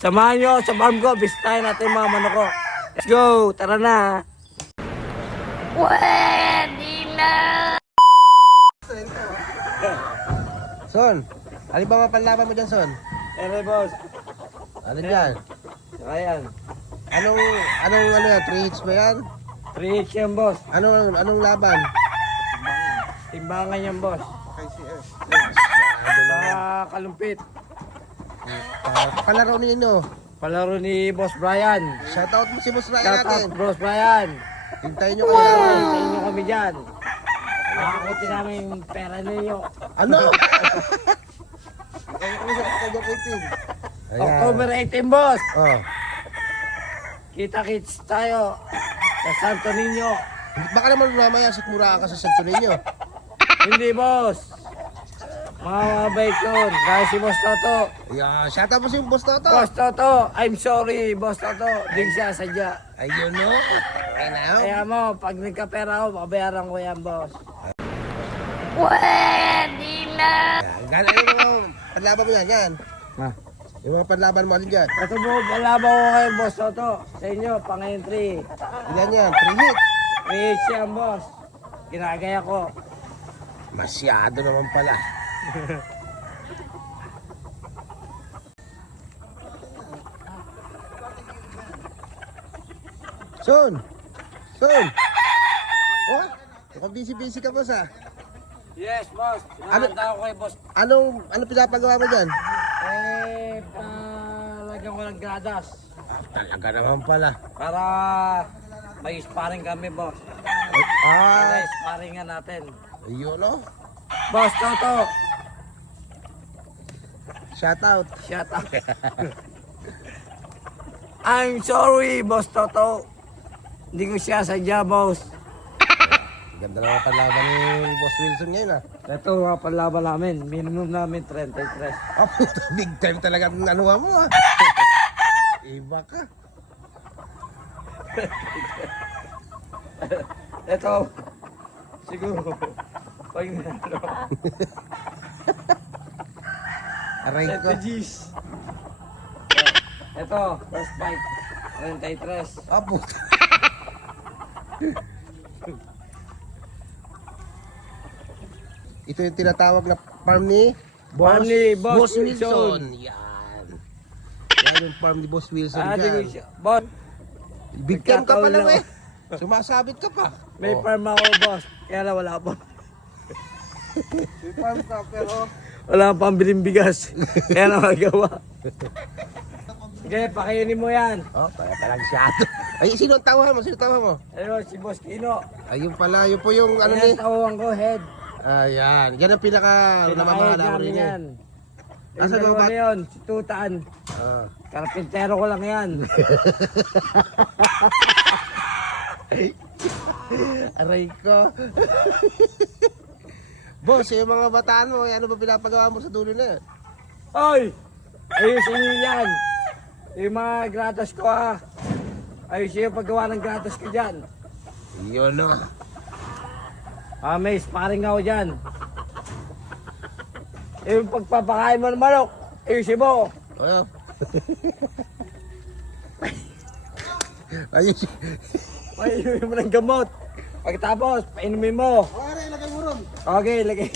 Samahan nyo sa farm ko. Bisitahin natin mga manok ko. Let's go. Tara na. Pwede na. Son, ano ba mapanlaban mo dyan, Son? Ere boss. Ano dyan? Saka yan. Ano yan? 3 hits ba yan? 3 hits yan boss. Anong laban? Timbangan yan boss. Sa kalumpit. Palaro ninyo. Palaro ni Boss Brian. Shoutout mo si Boss Ryan Shout natin. out Boss Brian. Hintayin nyo kayo. Hintayin nyo kami dyan. Makakuti namin yung pera ninyo. Ano? October 18 boss. Oh. Kita-kits tayo sa Santo Niño. Baka naman mamaya sikmura ka sa Santo Niño. Hindi boss. Mga mabait yun. Gaya si Boss Toto. Yeah, shoutout mo si Boss Toto. Boss Toto, I'm sorry Boss Toto. Di siya sadya. Ayun no. Okay na. Kaya mo, pag nagkapera ako, babayaran ko yan boss. Pwede na. Gano'n yung panlaban mo yan. Ha? Yung mga panlaban mo alin dyan. Ito po, malabaw ko kayo Boss Toto. Sa inyo, pang-entry. Ilan yan? 3 hits. 3 hits yan boss. Ginagaya ko. Masyado naman pala. Son! What? Mukhang busy ka boss ah. Yes boss. Sinahanda ko kay boss. Anong pinapagawa mo dyan? Palagyan ko ng gradas. Talaga naman pala. Para may sparring kami boss. Ah, May sparringan natin. ayun no. Boss Toto. Shoutout. Shut up. I'm sorry Boss Toto. Hindi ko siya sadya boss. Ganda naman panlaban ni Boss Wilson ngayon ah. Ito nga panlaban namin. Minimum namin 33. Ah, puta, big time talaga ang ano mo ah. Iba ka. Ito. Siguro. Pag Aray ko. strategies. Ito. First fight. 33. Ah, puta. Ito yung tinatawag na farm ni Farm ni Boss Wilson. Yan. Yan yung farm ni Boss Wilson Di ko dyan. siya. Boss. Big time ka pa Nagkataon lang lang. eh. Sumasabit ka pa. May Oh. farm ako boss. Kaya lang wala pa. May farm ka pero Wala pang pambiling bigas. Kaya na magawa. Sige, pakainin mo yan. oh, parang shadow. Ay, sino ang tawa mo? Ayun, si Boss Kino. Ayun pala, yun po yung ano Ayan, ni. tawang ko, head. Ayan, yan ang pinaka namamahal Pinakahead ako namin rin eh. yan. Yung Asa dalawa ba? na yun, si Tutaan. Ah. Karpintero ko lang yan. Aray ko. Boss, yung mga bataan mo, ano ba pinapagawa mo sa dulo na? Oy! Ayusin nyo yan. Yung mga gratas ko ha. Ayusin yung paggawa ng gratas ko dyan. Yun no. May sparring ako dyan. Yung pagpapakain mo ng manok, ayusin mo. Ano? Ayun. Ayusin mo ng gamot. Pagkatapos, painumin mo. Pare, lagay mo ron. Okay, lagay.